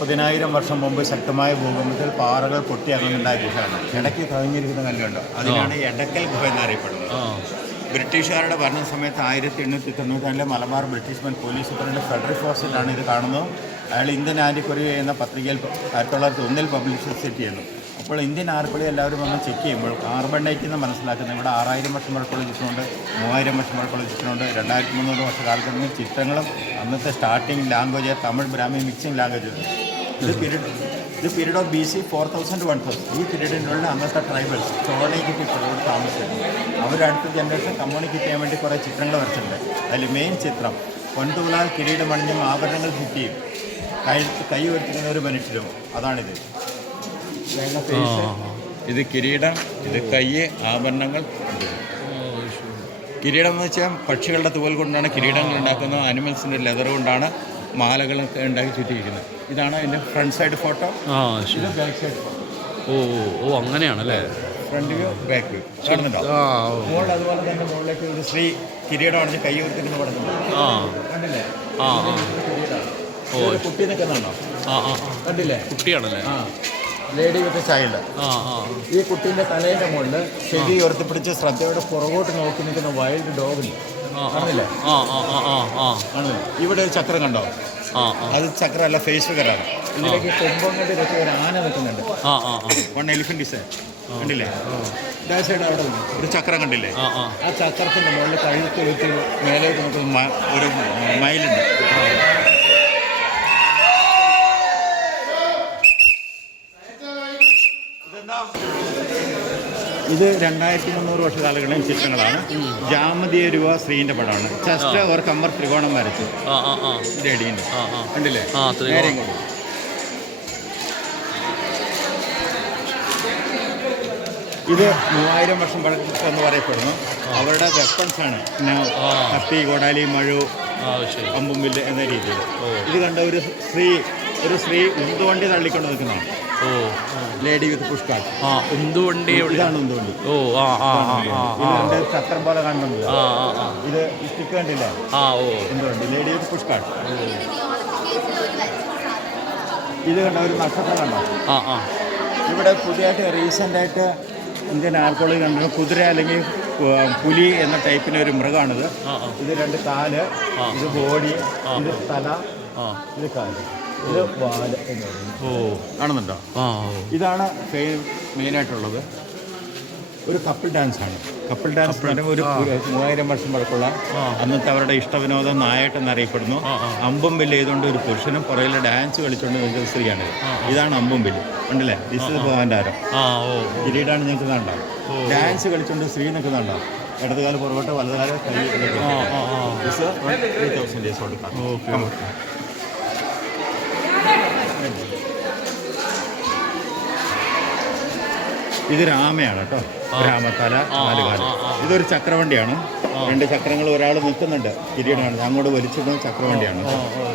10,000 വർഷം മുമ്പ് ശക്തമായ ഭൂകമ്പത്തിൽ പാറകൾ പൊട്ടി അങ്ങുണ്ടായ ഗുഹയാണ്. ഇടയ്ക്ക് കവിഞ്ഞിരിക്കുന്ന കല്ലുണ്ട്, അതിനാണ് എടക്കൽ ഗുഹ എന്നറിയപ്പെടുന്നത്. ബ്രിട്ടീഷുകാരുടെ ഭരണ സമയത്ത് 1894 Malabar British police superintendent Frederick ഫോസിലാണ് ഇത് കാണുന്നത്. അയാൾ ഇന്ത്യൻ ആൻറ്റിക്വറി എന്ന പത്രികയിൽ 1901 പബ്ലിസിറ്റി ചെയ്യുന്നു. അപ്പോൾ ഇന്ത്യൻ ആർക്കിയോളജി എല്ലാവരും വന്ന് ചെക്ക് ചെയ്യുമ്പോൾ കാർബൺ ഡേറ്റിൽ നിന്ന് മനസ്സിലാക്കുന്നത് ഇവിടെ 6000 വർഷം പഴക്കമുള്ള ചിത്രമുണ്ട്, 3000 വർഷം പഴക്കമുള്ള ചിത്രമുണ്ട്, 2300 വർഷക്കാലത്ത് ചിത്രങ്ങളും അന്നത്തെ starting language Tamil Brahmi mixing language. ഇത് പീരീഡ് ഓഫ് BC 4000 to 1000. ഈ പീരീഡിനുള്ള അന്നത്തെ ട്രൈബൽസ് ചോളയ്ക്ക് ഇപ്പോൾ താമസിച്ചിട്ടുണ്ട്. അവരടുത്ത ജനറേഷൻ കമ്മ്യൂണിക്കേറ്റ് ചെയ്യാൻ വേണ്ടി കുറേ ചിത്രങ്ങൾ വരച്ചിട്ടുണ്ട്. അതിൽ മെയിൻ ചിത്രം പൊൻതൂലാൽ കിരീടമണിഞ്ഞും ആഭരണങ്ങൾ ചുറ്റിയും കൈ ഉയർത്തുന്ന ഒരു മനുഷ്യരും, അതാണിത്. ഇത് കിരീടം, ഇത് കൈ, ആഭരണങ്ങൾ. കിരീടം എന്ന് വെച്ചാൽ പക്ഷികളുടെ തൂവൽ കൊണ്ടാണ് കിരീടങ്ങൾ ഉണ്ടാക്കുന്നത്. അനിമൽസിൻ്റെ ലെതർ കൊണ്ടാണ് മാലകളൊക്കെ ഉണ്ടാക്കി ചുറ്റിയിരിക്കുന്നത്. ഇതാണ് അതിൻ്റെ ഫ്രണ്ട് സൈഡ് ഫോട്ടോ. ഇത് ബാക്ക് സൈഡ് ഫോട്ടോ. ഓ അങ്ങനെയാണല്ലേ. ഫ്രണ്ട് വ്യൂ, ബാക്ക് വ്യൂ കാണുന്നുണ്ടോ? മുകളിൽ അതുപോലെ തന്നെ മുകളിലേക്ക് ഒരു സ്ത്രീ കിരീടം അണിഞ്ഞ് കൈ ഉയർത്തുന്നത് പടക്കുന്നുണ്ട്, കണ്ടില്ലേ? കുട്ടി നിൽക്കുന്നുണ്ടോ? കണ്ടില്ലേ? കുട്ടിയാണല്ലേ? Lady with child. ഈ കുട്ടീൻ്റെ തലേൻ്റെ മുകളിൽ ചെവി ഉയർത്തിപ്പിടിച്ച് ശ്രദ്ധയോടെ പുറകോട്ട് നോക്കി നിൽക്കുന്ന വൈൽഡ് ഡോഗിന് കാണുന്നില്ലേ? കാണുന്നില്ല. ഇവിടെ ഒരു ചക്രം കണ്ടോ? അത് ചക്രമല്ല, ഫേസ് ഫിഗറാണ്. ഇതിലേക്ക് കൊമ്പം കൊണ്ട് ഇതൊക്കെ ഒരു ആന നിൽക്കുന്നുണ്ട്. 1 elephant ഡിസൈൻ കണ്ടില്ലേ? സൈഡ് അവിടെ ഒരു ചക്രം കണ്ടില്ലേ? ആ ചക്രത്തിൻ്റെ മുകളിൽ കഴുത്ത് വെച്ച് മേലേക്ക് നോക്കുന്ന ഒരു മയിലുണ്ട്. ഇത് 2300 വർഷ കാലഘട്ടം ചിത്രങ്ങളാണ്. ജാമതീയ രൂപ ശ്രീൻ്റെ പടമാണ്. ചെസ്റ്റ് ഓർ കമ്മർ ത്രികോണം വരച്ചു ലേഡീൻ്റെ, കണ്ടില്ലേ? ഇത് 3000 വർഷം പഴക്കമെന്ന് പറയപ്പെടുന്നു. അവരുടെ വെപ്പൺസാണ് കത്തി, കോടാലി, മഴു, അമ്പുമ്പില്ല് എന്ന രീതിയിൽ. ഇത് കണ്ട ഒരു സ്ത്രീ ഉന്തുവണ്ടി തള്ളിക്കൊണ്ട് നിൽക്കുന്നതാണ്. Lady with push cart. ഉന്തുവണ്ടി, ഇതാണ് ഉന്തുവണ്ടി. ഇത് ചക്രം പോലെ കാണുന്നില്ല. ഇത് സ്റ്റിക്ക് കണ്ടില്ല? ഉന്തുവണ്ടി, ലേഡി വിത്ത് പുഷ് കാർട്ട്. ഇത് കണ്ട ഒരു നക്ഷത്രം കണ്ടോ? ഇവിടെ പുതിയതായിട്ട് റീസെൻ്റായിട്ട് ഇന്ത്യൻ ആർക്കിയോളജി കണ്ടു കുതിര അല്ലെങ്കിൽ പുലി എന്ന ടൈപ്പിന് ഒരു മൃഗമാണിത്. ഇത് 2 കാല്, ഇത് ബോഡി, ഇത് തല, ഇത് കാല്, ഇത് വാല് എന്ന് പറയുന്നത്. കാണുന്നുണ്ടോ? ഇതാണ് മെയിനായിട്ടുള്ളത്. ഒരു കപ്പിൾ ഡാൻസ് ആണ്. കപ്പിൾ ഡാൻസ് ഒരു 3000 വർഷം പഴക്കമുള്ള അന്നത്തെ അവരുടെ ഇഷ്ടവിനോദം നായാട്ട് എന്നറിയപ്പെടുന്നു. അമ്പും വില്ല് ചെയ്തുകൊണ്ട് ഒരു പുരുഷനും പുറകിൽ ഡാൻസ് കളിച്ചുകൊണ്ട് നിൽക്കുന്ന സ്ത്രീയാണ്. ഇതാണ് അമ്പും വില്ല്, ഉണ്ടല്ലേ? ദിസ് ഇസ് ഭഗവാൻഡാരം. കിരീടാണ് നിൽക്കുന്നുണ്ടാവും. ഡാൻസ് കളിച്ചുകൊണ്ട് സ്ത്രീ നിൽക്കുന്നുണ്ടാവും. ഇടതുകാലം പുറകോട്ട്, വലതുകാലം കൈ. 3000 ഡേയ്സ് കൊടുക്കാം. ഇത് രാമയാണ് കേട്ടോ. രാമത്തല, 4 കാലം. ഇതൊരു ചക്രവണ്ടിയാണ്. 2 ചക്രങ്ങൾ, ഒരാൾ നിൽക്കുന്നുണ്ട്, കിരീടമാണ്. അങ്ങോട്ട് വലിച്ചിടുന്ന ചക്രവണ്ടിയാണ്.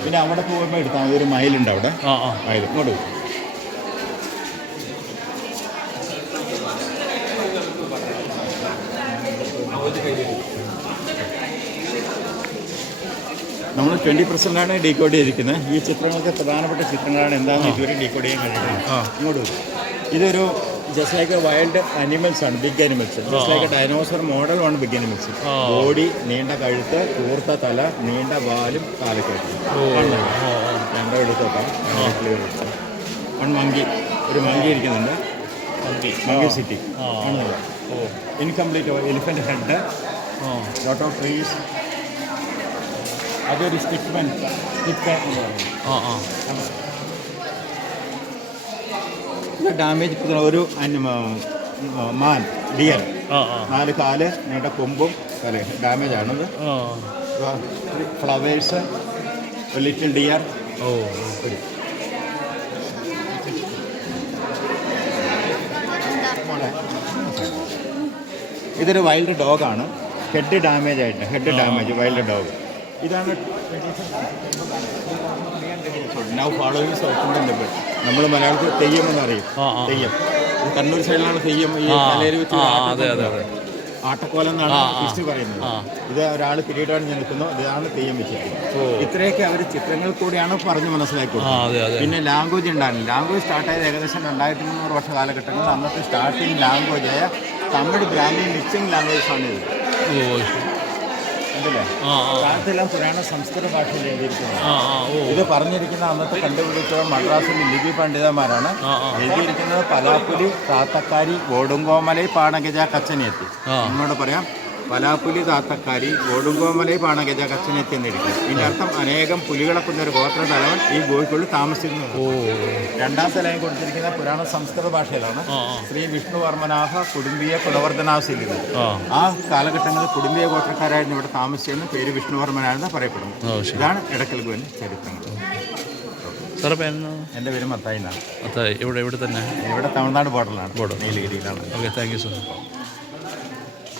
പിന്നെ അവിടെ പോകുമ്പോൾ എടുത്താൽ മതി. ഒരു മയിലുണ്ട് അവിടെ. മയിൽ ഇങ്ങോട്ട് പോകും. നമ്മൾ 20% ഡീകോഡ് ചെയ്തിരിക്കുന്നത്. ഈ ചിത്രങ്ങൾക്ക് പ്രധാനപ്പെട്ട ചിത്രങ്ങളാണ്. എന്താണെന്ന് ഇതുവരെ ഡീകോഡ് ചെയ്യാൻ കഴിയുന്നത്. ഇങ്ങോട്ട് പോകും. ഇതൊരു ജസ്റ്റ് ലൈക്ക് വൈൽഡ് അനിമൽസ് ആണ്, big animals. Just like dinosaur model ആണ് ബിഗ് അനിമൽസ്. ബോഡി, നീണ്ട കഴുത്ത്, കൂർത്ത തല, നീണ്ട വാലും കാലൊക്കെ. രണ്ടോ എടുത്തോട്ടാം. മങ്കി, ഒരു മങ്കി ഇരിക്കുന്നുണ്ട്. മങ്കി സിറ്റി ആണല്ലോ. Incomplete elephant head, lot of trees. അതൊരു സ്റ്റിക്ക് എന്ന് പറയുന്നത്. ഡാമേജ് ഒരു മാൻ, ഡിയർ, 4 കാല്, നീണ്ട കൊമ്പും തലയും. ഡാമേജ് ആണത്. Flowers, little dear. ഇതൊരു വൈൽഡ് ഡോഗാണ്. ഹെഡ് ഡാമേജ് ആയിട്ട്, ഹെഡ് ഡാമേജ്, വൈൽഡ് ഡോഗ്. ഇതാണ് നൗ ഫോളോയിങ് സൗത്ത്. നമ്മൾ മലയാളത്തിൽ തെയ്യം എന്നറിയും. തെയ്യം കണ്ണൂർ സൈഡിലാണ് തെയ്യം. ഈ തലയിൽ വെച്ച് ആട്ടക്കോലം എന്നാണ് ഹിസ്റ്ററി പറയുന്നത്. ഇത് ഒരാൾ കിരീടം നിൽക്കുന്നു, ഇതാണ് തെയ്യം വെച്ചിരിക്കുന്നത്. ഇത്രയൊക്കെ അവർ ചിത്രങ്ങൾ കൂടിയാണ് പറഞ്ഞ് മനസ്സിലാക്കുന്നത്. പിന്നെ ലാംഗ്വേജ് ഉണ്ടായിരുന്നു. ലാംഗ്വേജ് സ്റ്റാർട്ടായത് ഏകദേശം 2300 വർഷ കാലഘട്ടങ്ങളിൽ. അന്നത്തെ സ്റ്റാർട്ടിങ് ലാംഗ്വേജായ തമിഴ് ബ്രാൻഡിങ് മിക്സിംഗ് ലാംഗ്വേജാണ് ഇത്. ഉണ്ടല്ലേ? കാലത്തെല്ലാം പുരാണ സംസ്കൃത ഭാഷയിൽ എഴുതിയിരിക്കുന്നത്. ഇത് പറഞ്ഞിരിക്കുന്ന അന്നത്തെ കണ്ടുപിടിച്ച മദ്രാസിലെ ലിപി പണ്ഡിതന്മാരാണ്. എഴുതിയിരിക്കുന്നത് പലാപ്പുലി, താത്തക്കാരി, ഓടുങ്കോമലൈ, പാണഗജ, കച്ചനെത്തി. എന്നോട് പറയാം, പലാപ്പുലി, താത്തക്കാരി, ഓടുങ്കോമലൈ, പാണഗജ, കച്ചനെത്തി എന്നിരിക്കും. ഇതിൻ്റെ അർത്ഥം അനേകം പുലികളെ കൊണ്ടൊരു ഗോത്ര തലവൻ ഈ ഗുഹയ്ക്കുള്ളിൽ താമസിക്കുന്നത്. രണ്ടാമത്തെ ലൈൻ കൊടുത്തിരിക്കുന്ന പുരാണ സംസ്കൃത ഭാഷയിലാണ്. ശ്രീ വിഷ്ണുവർമ്മനാഭ കുടുംബീയ കുലവർദ്ധനാസിലിത്. ആ കാലഘട്ടങ്ങളിൽ കുടുംബീയ ഗോത്രക്കാരായിരുന്നു ഇവിടെ താമസിച്ചെന്ന്. പേര് വിഷ്ണുവർമ്മനാണെന്ന് പറയപ്പെടുന്നു. ഇതാണ് എടക്കൽ ഗുഹന്റെ ചരിത്രങ്ങൾ. എൻ്റെ പേര് മത്തായി എന്നാണ്. ഇവിടെ തന്നെ, ഇവിടെ തമിഴ്നാട് ബോർഡറിലാണ്, നീലഗിരിയിലാണ്. Okay, thank you so much.